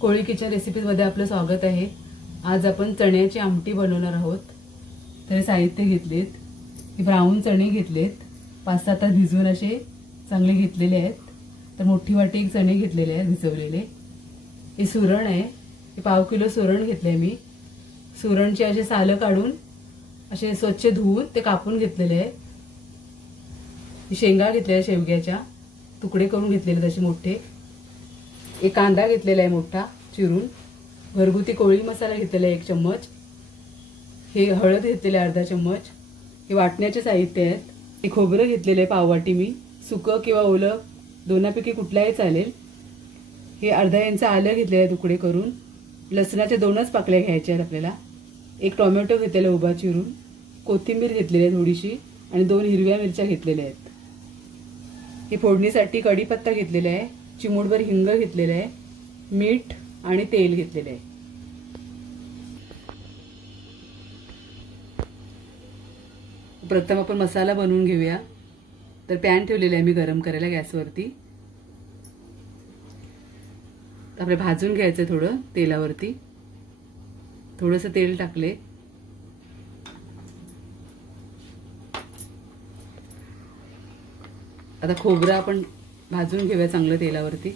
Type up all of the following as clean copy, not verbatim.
कोळी kitchen रेसिपीजमध्ये आपलं स्वागत आहे। आज आपण चण्याची आमटी बनवणार आहोत। तर साहित्य घेतलेत, हे ब्राऊन चणे घेतलेत, 5-6 तास भिजवून असे चांगले घेतलेले आहेत। तर मोठी वाटी एक चणे घेतलेले आहेत भिजवलेले। हे सुरण आहे, हे 1/2 किलो सुरण घेतले मी। सुरणची असे सालं काढून असे स्वच्छ धुवून ते कापून घेतलेले आहे। शेंगा घेतल्या, शेवग्याच्या तुकडे करून घेतलेले तसे मोठे। एक कांदा घेतलेला आहे मोठा चिरून। घरगुती कोळी मसाला घेतलेला आहे 1 चम्मच। हे हळद घेतलेले अर्धा चम्मच। हे वाटण्याचे साहित्य आहेत। हे खोबरं घेतलेले आहे पाव वाटी मी, सुकं किंवा ओलं दोन्हीपैकी कुठलाही चालेल। हे अर्धा इंच आलं घेतलेलं आहे तुकडे करून। लसणाच्या 2च पाकळ्या घ्यायच्या आहेत आपल्याला। एक टोमॅटो घेतलेला उभा चिरून, कोथिंबीर घेतलेली आहे थोडीशी आणि 2 हिरव्या मिरच्या घेतलेल्या आहेत। हे फोडणीसाठी कढीपत्ता घेतलेला आहे, चिमूटभर हिंग घेतलेला आहे, मीठ आणि तेल घेतलेले आहे। प्रथम आपण मसाला बनवून घेऊया। तर पॅन ठेवलेला आहे मी गरम करायला गॅसवरती। आपले भाजून घ्यायचं थोडं तेलावरती। थोडंसं तेल टाकले। आता खोबरं आपण भाजून घेऊया चांगलं तेलावरती।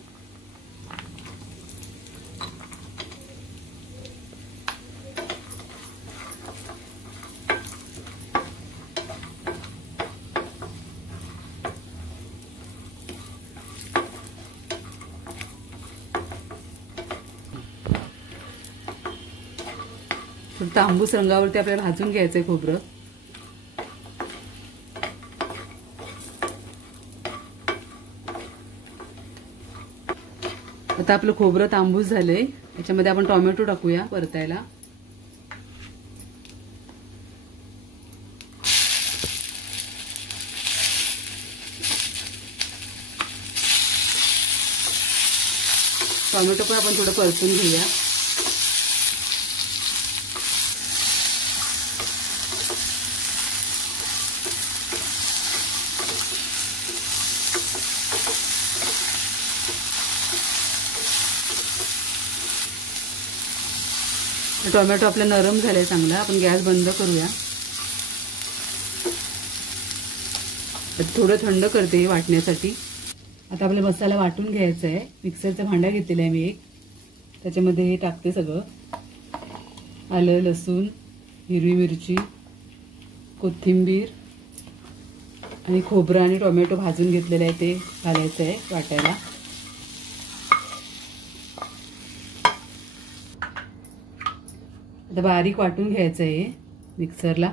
तांबूस रंगावरती आपल्याला भाजून घ्यायचंय खोबरं। आता आपलं खोबरं तांबूस झालंय, याच्यामध्ये आपण टोमॅटो टाकूया परतायला। टोमॅटो पण आपण थोडं परतून घेऊया। टोमॅटो आपला नरम झालाय चांगला, आपण गॅस बंद करूया। थोडं थंड करते वाटण्यासाठी। आता आपला मसाला वाटून घ्यायचा आहे। मिक्सरचा भांडा घेतलेला आहे मी एक, त्याच्यामध्ये हे टाकते सगळं। आलं, लसूण, हिरवी मिरची, कोथिंबीर आणि खोबरं आणि टोमॅटो भाजून घेतलेलं आहे ते घालायचं आहे वाटायला। आता बारीक वाटून घ्यायचं आहे मिक्सरला।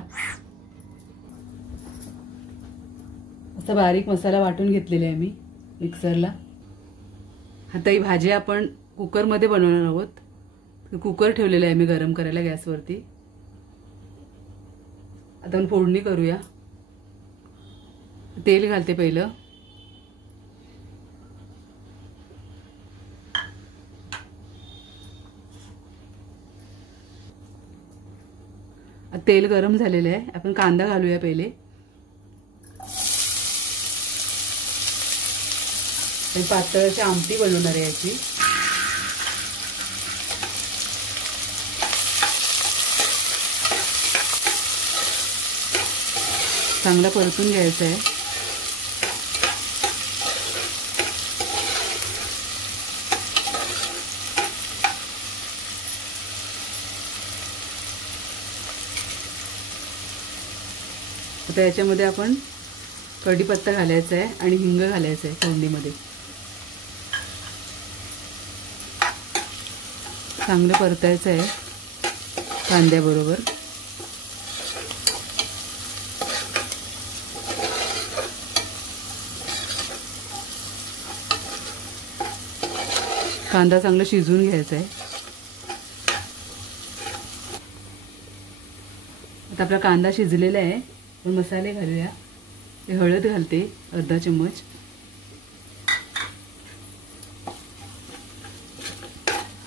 असा बारीक मसाला वाटून घेतलेला आहे मी मिक्सरला। आता ही भाजी आपण कुकरमध्ये बनवणार आहोत। कुकर ठेवलेला आहे मी गरम करायला गॅसवरती। आता आपण फोडणी करूया। तेल घालते पहिलं। तेल गरम झालेलं आहे, आपण कांदा घालूया पहिले। पातळ अशी आमटी बनवणार आहे याची। चांगला परतून घ्यायचं आहे। आता याच्यामध्ये आपण कढीपत्ता घालायचा आहे आणि हिंग घालायचं आहे फोडणीमध्ये। चांगलं परतायचं आहे कांद्याबरोबर। कांदा चांगला शिजवून घ्यायचा आहे। आता आपला कांदा शिजलेला आहे, पण मसाले घालूया। हळद घालते अर्धा चम्मच।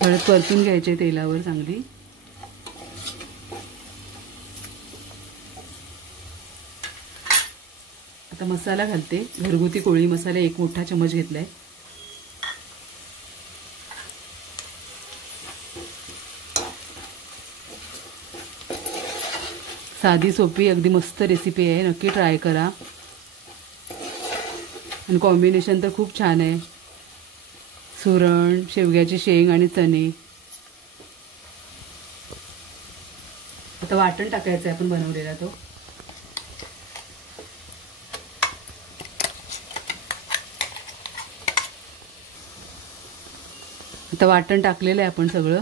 हळद परतून घ्यायची तेलावर चांगली। आता मसाला घालते, घरगुती कोळी मसाला 1 मोठा चमच घेतलाय। साधी सोपी अगदी मस्त रेसिपी आहे, नक्की ट्राय करा. आणि कॉम्बिनेशन तर खूप छान आहे. सुरण, शेवग्याची शेंग आणि चणे. आता वाटण टाकायचं आहे आपण बनवलेला तो. आता वाटण टाकलेलं आहे आपण सगळं.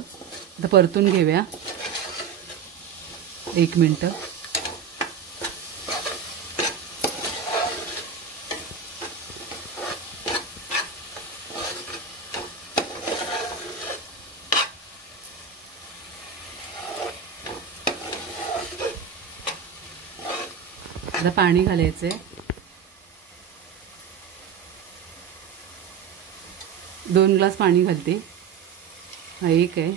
आता परतून घेऊया 1 मिनिट. आता पाणी घालायचंय. 2 ग्लास पाणी घालते. हा 1 आहे.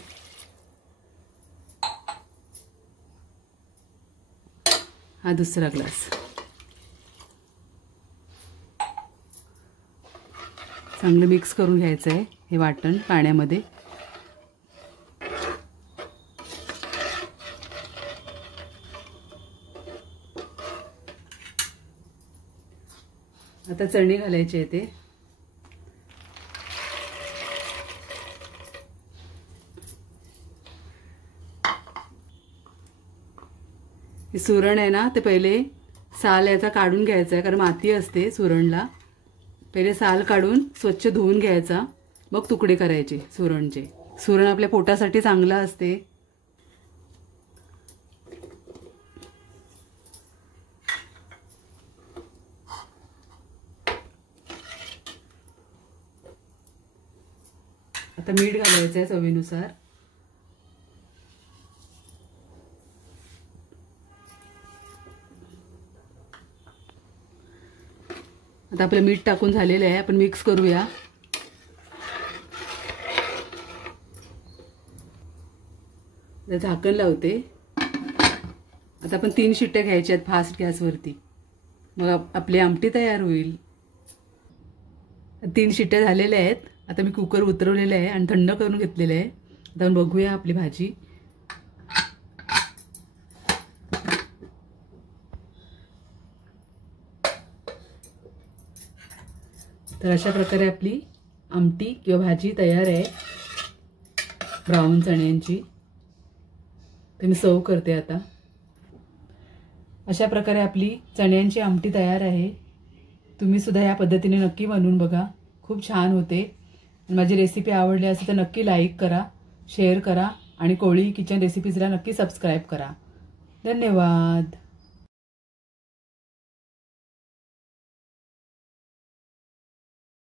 हा 2रा ग्लास. चांगलं मिक्स करून घ्यायचं आहे हे वाटण पाण्यामध्ये. आता चणे घालायचे आहे ते. हे सुरण आहे ना, ते पहिले साल याचा काढून घ्यायचा आहे, कारण माती असते सुरणला. पहिले साल काढून स्वच्छ धुवून घ्यायचा, मग तुकडे करायचे सुरणचे. सुरण आपल्या पोटासाठी चांगलं असते. आता मीठ घालायचं आहे चवीनुसार. आता आपलं मीठ टाकून झालेलं आहे. आपण मिक्स करूया. झाकण लावते. आता आपण 3 शिट्ट्या घ्यायच्या आहेत फास्ट गॅसवरती, मग आपली आमटी तयार होईल. 3 शिट्ट्या झालेल्या आहेत. आता मी कुकर उतरवलेलं आहे आणि थंड करून घेतलेलं आहे. आता बघूया आपली भाजी. तर अशा प्रकारे आपली आमटी किंवा भाजी तयार आहे ब्राऊन चण्यांची. तर मी सर्व करते आता. अशा प्रकारे आपली चण्यांची आमटी तयार आहे. तुम्ही सुद्धा या पद्धतीने नक्की बनवून बघा, खूप छान होते. माझी रेसिपी आवडली असेल तर नक्की लाईक करा, शेअर करा आणि कोळी किचन रेसिपीजला नक्की सबस्क्राईब करा. धन्यवाद.